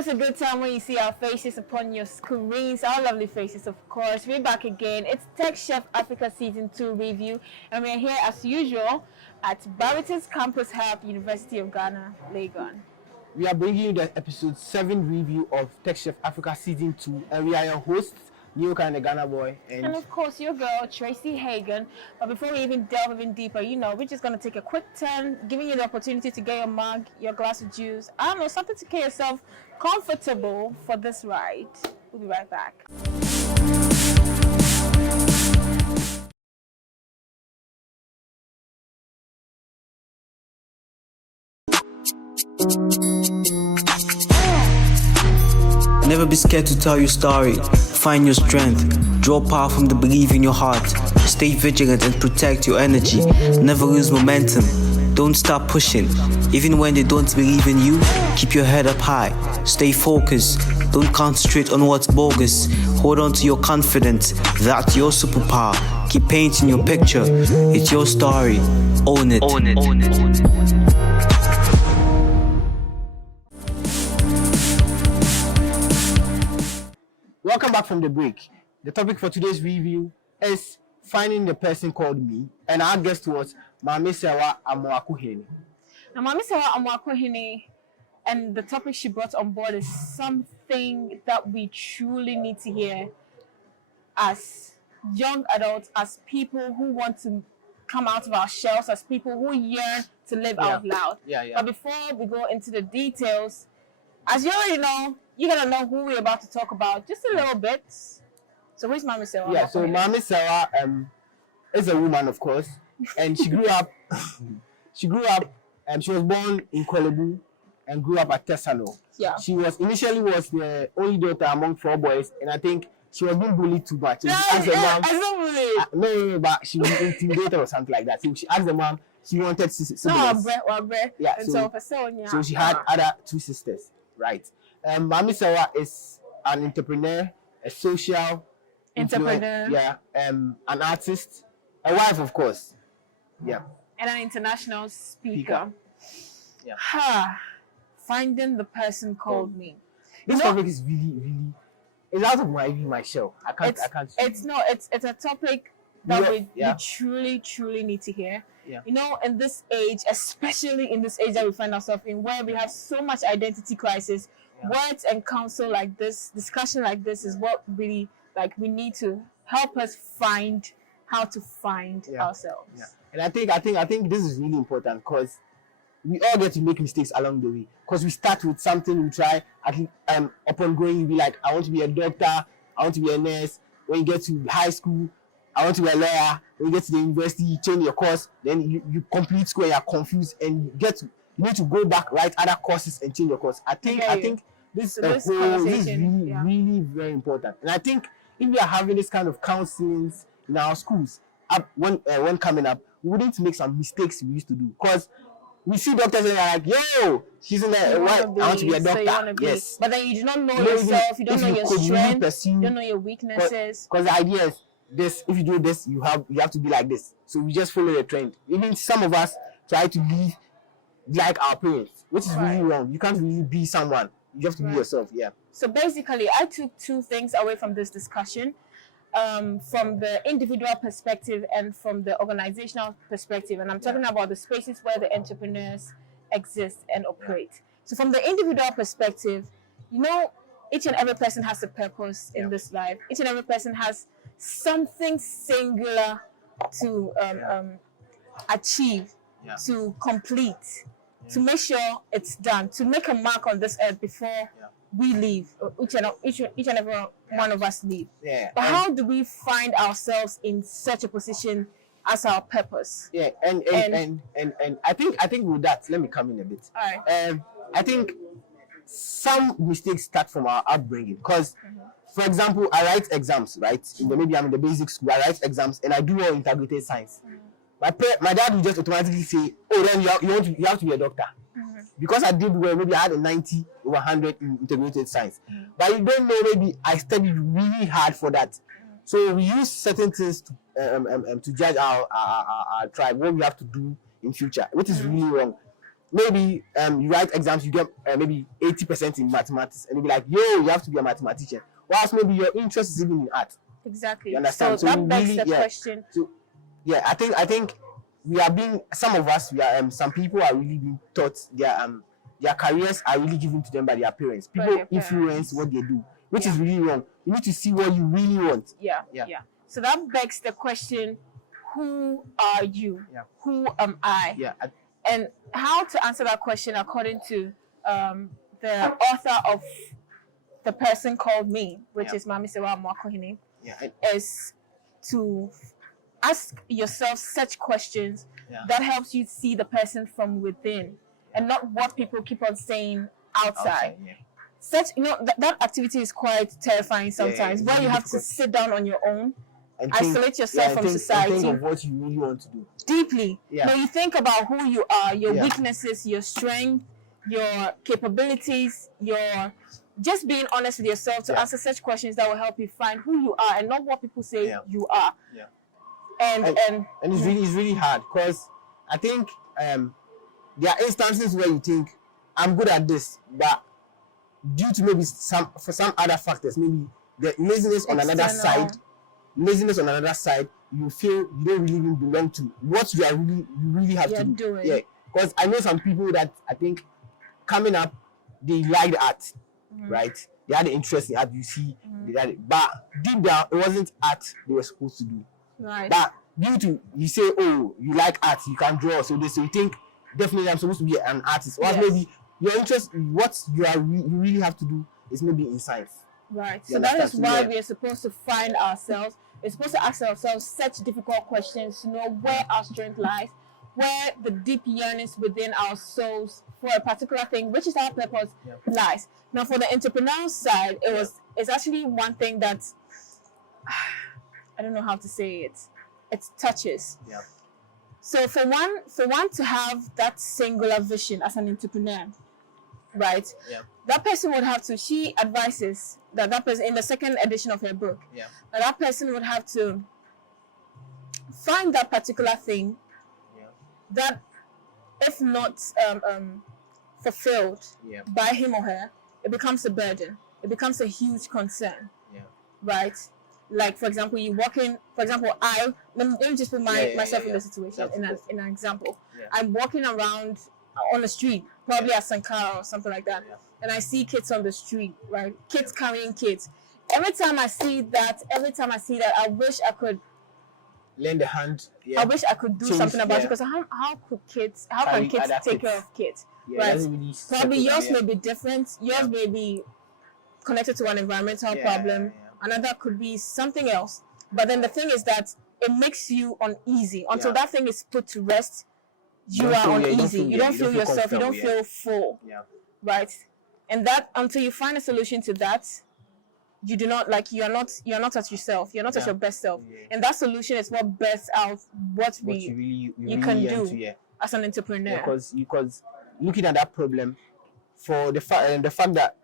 always a good time when you see our faces upon your screens, our lovely faces, of course. We're back again. It's Tech Chef Africa Season 2 review, and we're here as usual at Barrington's Campus Hub, University of Ghana, Legon. We are bringing you the episode 7 review of Tech Chef Africa Season 2, and we are your hosts, Nyoka and the Ghana boy. And of course, your girl, Tracy Hagan. But before we even delve even deeper, we're just going to take a quick turn, giving you the opportunity to get your mug, your glass of juice, I don't know, something to get yourself comfortable for this ride. We'll be right back. Never be scared to tell your story. Find your strength. Draw power from the belief in your heart. Stay vigilant and protect your energy. Never lose momentum. Don't stop pushing. Even when they don't believe in you, keep your head up high. Stay focused. Don't concentrate on what's bogus. Hold on to your confidence. That's your superpower. Keep painting your picture. It's your story. Own it. Own it. Own it. Own it. Welcome back from the break. The topic for today's review is finding the person called me, and our guest was Maame Serwaa Amoakohene. Now, Maame Serwaa Amoakohene, and the topic she brought on board is something that we truly need to hear as young adults, as people who want to come out of our shells, as people who yearn to live out loud. But before we go into the details, as you already know, you're going to know who we're about to talk about just a little bit. So where's Maame Serwaa? Yeah, so Maame Serwaa is a woman, of course, and she grew up, she was born in Kolebu and grew up at Tesano. Yeah. She was initially the only daughter among 4 boys, and I think she was being bullied too much. So she asked her mom, no, but she was intimidated or something like that. So she asked the mom, she wanted siblings. Yeah, so she had other 2 sisters, right? Maame Serwaa is an entrepreneur, a social entrepreneur, an artist, a wife, of course, and an international speaker. Yeah. Finding the person called me. This topic is really, it's out of my show. I can't. It's a topic that we truly need to hear. Yeah. In this age, especially in this age that we find ourselves in, where we have so much identity crisis. Words and counsel like this, discussion like this is what really we need to help us find how to find ourselves. Yeah. And I think this is really important because we all get to make mistakes along the way. Because we start with something, we try, upon growing, you be like, I want to be a doctor, I want to be a nurse. When you get to high school, I want to be a lawyer. When you get to the university, you change your course, then you complete school, you're confused, and you need to go back, write other courses and change your course. I think this is really very important. And I think if we are having this kind of counseling in our schools, when coming up, we wouldn't make some mistakes we used to do. Because we see doctors and they're like, yo, she's in there, I want to be a doctor. Yes. But then you do not know yourself, you don't know your strengths, you don't know your weaknesses. Because the idea is this, if you do this, you have to be like this. So we just follow the trend. Even some of us try to be like our parents, which is really wrong. You can't really be someone. You have to be yourself, So basically, I took 2 things away from this discussion, from the individual perspective and from the organizational perspective. And I'm talking about the spaces where the entrepreneurs exist and operate. So from the individual perspective, each and every person has a purpose in this life. Each and every person has something singular to achieve, to complete. To make sure it's done, to make a mark on this earth before we leave, each and every one of us leave. Yeah. But how do we find ourselves in such a position as our purpose? Yeah, and I think with that, let me come in a bit. All right. I think some mistakes start from our upbringing. Because, for example, I write exams, right? Maybe I'm in the basic school, I write exams, and I do all integrated science. My dad would just automatically say, oh, then you have to be a doctor. Because I did well, maybe I had a 90 over 100 in integrated science. But you don't know, maybe I studied really hard for that. So we use certain things to judge our tribe, what we have to do in future, which is really wrong. maybe you write exams, you get maybe 80% in mathematics, and you'll be like, yo, you have to be a mathematician. Whilst maybe your interest is even in art. Exactly. You understand? So that begs the question. So, yeah, I think we are being, some of us, we are some people are really being taught their careers are really given to them by their parents. People influence what they do, which is really wrong. You need to see what you really want. Yeah. So that begs the question, who are you? Yeah. Who am I? Yeah. And how to answer that question according to the author of The Person Called Me, which is Maame Serwaa Amoakohene, is to ask yourself such questions that helps you see the person from within and not what people keep on saying outside. Such, that activity is quite terrifying sometimes, where you have to sit down on your own, and isolate yourself from society. And think of what you really want to do. Deeply. Now you think about who you are, your weaknesses, your strength, your capabilities, your just being honest with yourself to answer such questions that will help you find who you are and not what people say you are. And it's really hard, because I think there are instances where you think I'm good at this, but due to maybe some other factors, maybe the laziness on another side, you feel you don't really even belong to what you really have to do. Yeah, because I know some people that I think coming up, they liked art, right? They had the interest in art. You see, they had it, but deep down, it wasn't art they were supposed to do. Right. But due to you say, oh, you like art, you can draw, so you think definitely I'm supposed to be an artist. Or maybe your interest, what you really have to do is maybe in science. Right. So that is why we are supposed to find ourselves. We're supposed to ask ourselves such difficult questions to know where our strength lies, where the deep yearnings within our souls for a particular thing, which is our purpose, lies. Now, for the entrepreneurial side, it's actually one thing that I don't know how to say it. It touches. Yeah. So for one to have that singular vision as an entrepreneur, right? Yeah. That person would have to. She advises that person in the second edition of her book. Yeah. That person would have to find that particular thing. Yeah. That, if not fulfilled by him or her, it becomes a burden. It becomes a huge concern. Yeah. Right. Like, for example, you walk in. For example, let me just put myself in the situation in an example. Yeah. I'm walking around on the street, probably at Sankara or something like that, and I see kids on the street, right? Kids carrying kids. Every time I see that, I wish I could lend a hand. I wish I could do something about it, because how can kids take care of kids? Right? Really probably yours may be different. Yours may be connected to an environmental problem. Yeah. Another could be something else. But then the thing is that it makes you uneasy. Until that thing is put to rest, you are uneasy. You don't feel yourself. You don't feel full. Yeah. Right? And that, until you find a solution to that, you do not, like, you're not at yourself. You're not at your best self. Yeah. And that solution is what births out what you can do as an entrepreneur. Because looking at that problem, for the fact that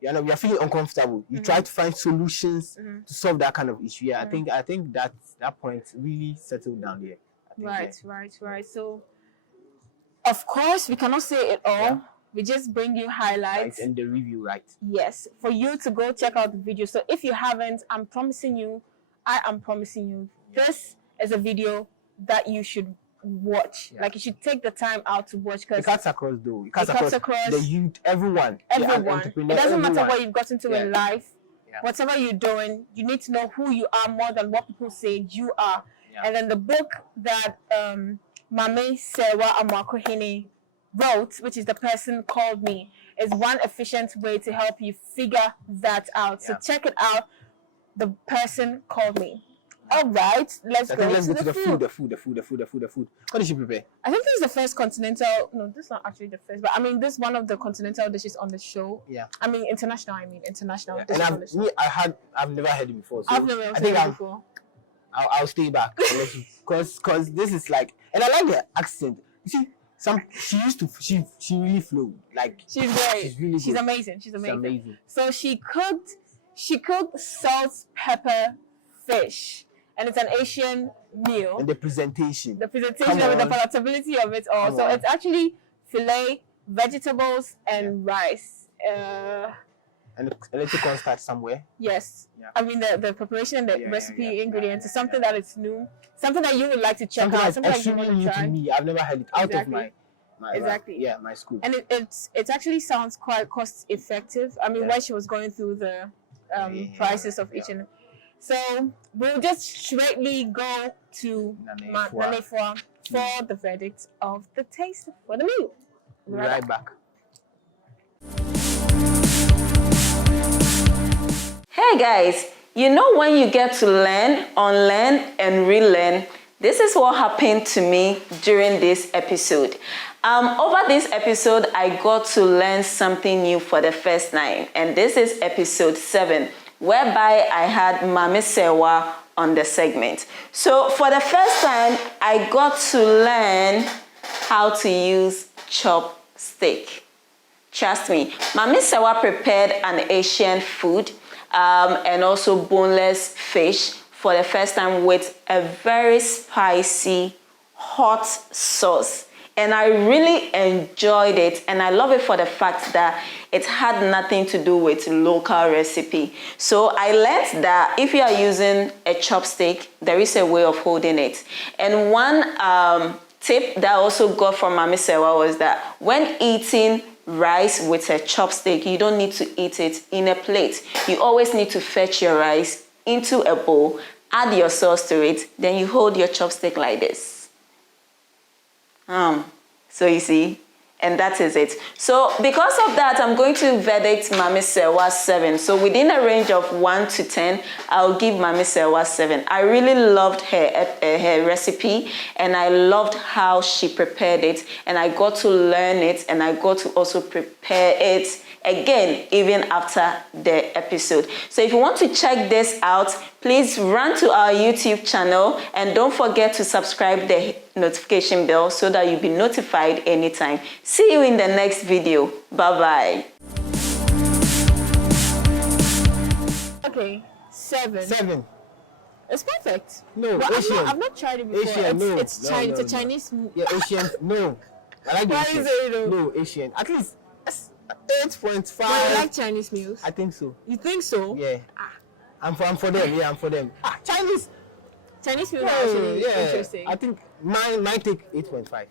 we are feeling uncomfortable, you try to find solutions to solve that kind of issue. Yeah, I think that point really settled down there. Right. So, of course, we cannot say it all. Yeah. We just bring you highlights and the review, right? Yes, for you to go check out the video. So if you haven't, I am promising you, this is a video that you should watch. Like, you should take the time out to watch, because it cuts across though. It cuts across the youth, everyone. It doesn't matter what you've gotten to in life. Yeah. Whatever you're doing, you need to know who you are more than what people say you are. Yeah. And then the book that Maame Serwaa Amoakohene wrote, which is The Person Called Me, is one efficient way to help you figure that out. So check it out. The Person Called Me. All right, let's go to the food. The food. What did she prepare? I think this is the first continental. No, this is not actually the first, but I mean, this is one of the continental dishes on the show. Yeah. I mean, international. Yeah. Dishes on the show. I've never heard it before. So I've never heard it before. I'll stay back because this is like, and I like the accent. You see, she really flew. Like, she's great. She's really good. She's amazing. She's amazing. So she cooked salt, pepper, fish. And it's an Asian meal. And the presentation of it, the palatability of it all. So it's actually filet, vegetables, and rice. And a little cornstarch somewhere. Yes. Yeah. I mean the preparation and the recipe ingredients is something that is new, something that you would like to check Something out, that's something that you want extremely to new to try. me. I've never heard it out of my Exactly. my school. And it actually sounds quite cost effective. I mean, when she was going through the prices of each and so we'll just straightly go to Nanefua for the verdict of the taste for the meal. We'll be right back. Hey guys, you know when you get to learn, unlearn, and relearn, this is what happened to me during this episode. Over this episode, I got to learn something new for the first time, and this is episode 7, whereby I had Maame Serwaa on the segment. So for the first time, I got to learn how to use chopstick. Trust me, Maame Serwaa prepared an Asian food and also boneless fish for the first time with a very spicy, hot sauce. And I really enjoyed it, and I love it for the fact that it had nothing to do with local recipe. So I learned that if you are using a chopstick, there is a way of holding it. And one tip that I also got from Maame Serwaa was that when eating rice with a chopstick, you don't need to eat it in a plate. You always need to fetch your rice into a bowl, add your sauce to it, then you hold your chopstick like this. So you see, and that is it. So because of that, I'm going to verdict Maame Serwaa 7. So within a range of 1 to 10, I'll give Maame Serwaa 7. I really loved her recipe, and I loved how she prepared it, and I got to learn it, and I got to also prepare it again, even after the episode. So if you want to check this out, please run to our YouTube channel and don't forget to subscribe the notification bell so that you'll be notified anytime. See you in the next video. Bye-bye. Okay, 7. 7. It's perfect. No, but Asian. I've not tried it before. Asian, no. It's Chinese. It's a Chinese. Yeah, Asian. No. I like the Why Asian. is it No, Asian. At least 8.5. Well, you like Chinese meals? I think so. You think so? Yeah. I'm for them. Yeah, I'm for them. Chinese. Chinese meals are actually interesting. I think mine take 8.5.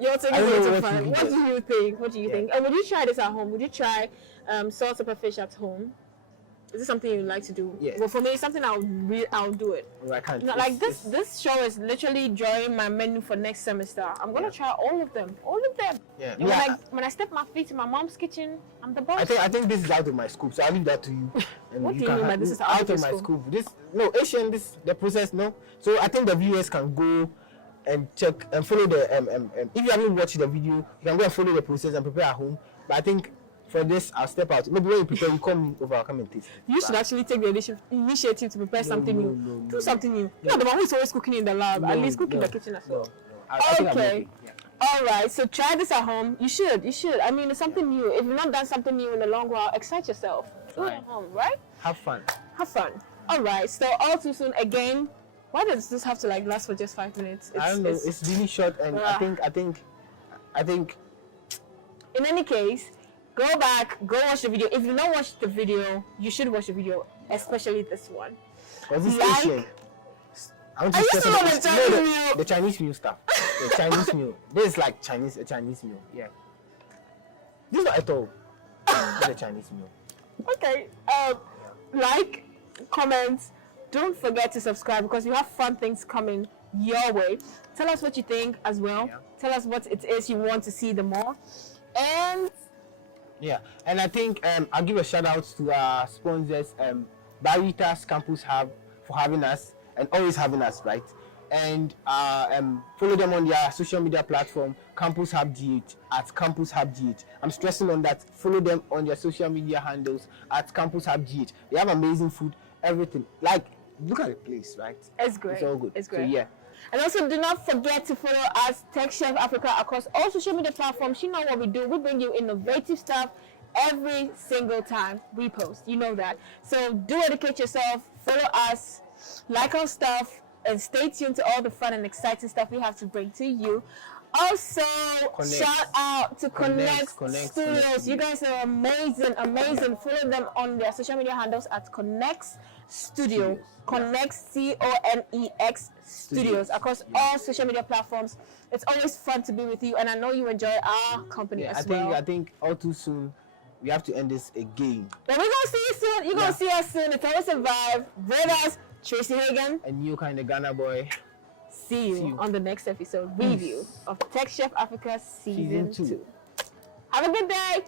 You're taking I don't know 8.5. What do you think? What do you think? And would you try this at home? Would you try salt pepper fish at home? Is this something you'd like to do? Yeah. Well, for me, it's something I'll do it. No, I can't. No, like this show is literally drawing my menu for next semester. I'm gonna try all of them. All of them. Yeah. And when I step my feet in my mom's kitchen, I'm the boss. I think this is out of my scope, so I'll leave that to you. And What do you mean by this is out of my your scope? Asian, the process, no. So I think the viewers can go and check and follow the if you haven't watched the video, you can go and follow the process and prepare at home. But I think for this, I'll step out. Maybe when you prepare, you come over, I'll come and taste it. You should actually take the initiative to prepare something new. Do something new. You're the one who's always cooking in the lab. At least cook in the kitchen as well. I think I'm Okay. All right. So try this at home. You should. I mean, it's something new. If you've not done something new in a long while, excite yourself. Do it at home, right? Have fun. Have fun. All right. So all too soon again. Why does this have to last for just 5 minutes? I don't know. It's really short, and I think. In any case, go back, go watch the video. If you've not watched the video, you should watch the video, especially this one. Was this Asian? I want Are you to still on the Chinese meal? The Chinese meal stuff. The Chinese meal. This is like a Chinese meal. Yeah. This is not at all. This is a Chinese meal. Okay. Like, comment. Don't forget to subscribe because you have fun things coming your way. Tell us what you think as well. Yeah. Tell us what it is you want to see the more. And yeah, and I think I'll give a shout out to our sponsors, WavyArt Campus Hub, for having us and always having us, right? And follow them on their social media platform, Campus Hub G8 at Campus Hub G8. I'm stressing on that. Follow them on their social media handles at Campus Hub G8. They have amazing food, everything. Like, look at the place, right? it's great. It's all good. It's great. So, yeah. And also, do not forget to follow us, Tech Chef Africa, across all social media platforms. You know what we do. We bring you innovative stuff every single time we post. You know that. So do educate yourself, follow us, like our stuff, and stay tuned to all the fun and exciting stuff we have to bring to you Also, Conex. shout out to Conex Conex, Studios. Conex. You guys are amazing. Follow them on their social media handles at Conex Studio. Conex CONEX Studios across all social media platforms. It's always fun to be with you, and I know you enjoy our company as well. I think all too soon we have to end this again. But we're gonna see you soon. You're gonna see us soon. It's always a vibe. Brothers, Tracy Hagan. A new kind of Ghana boy. See you on the next episode review of Tech Chef Africa Season 2. Have a good day.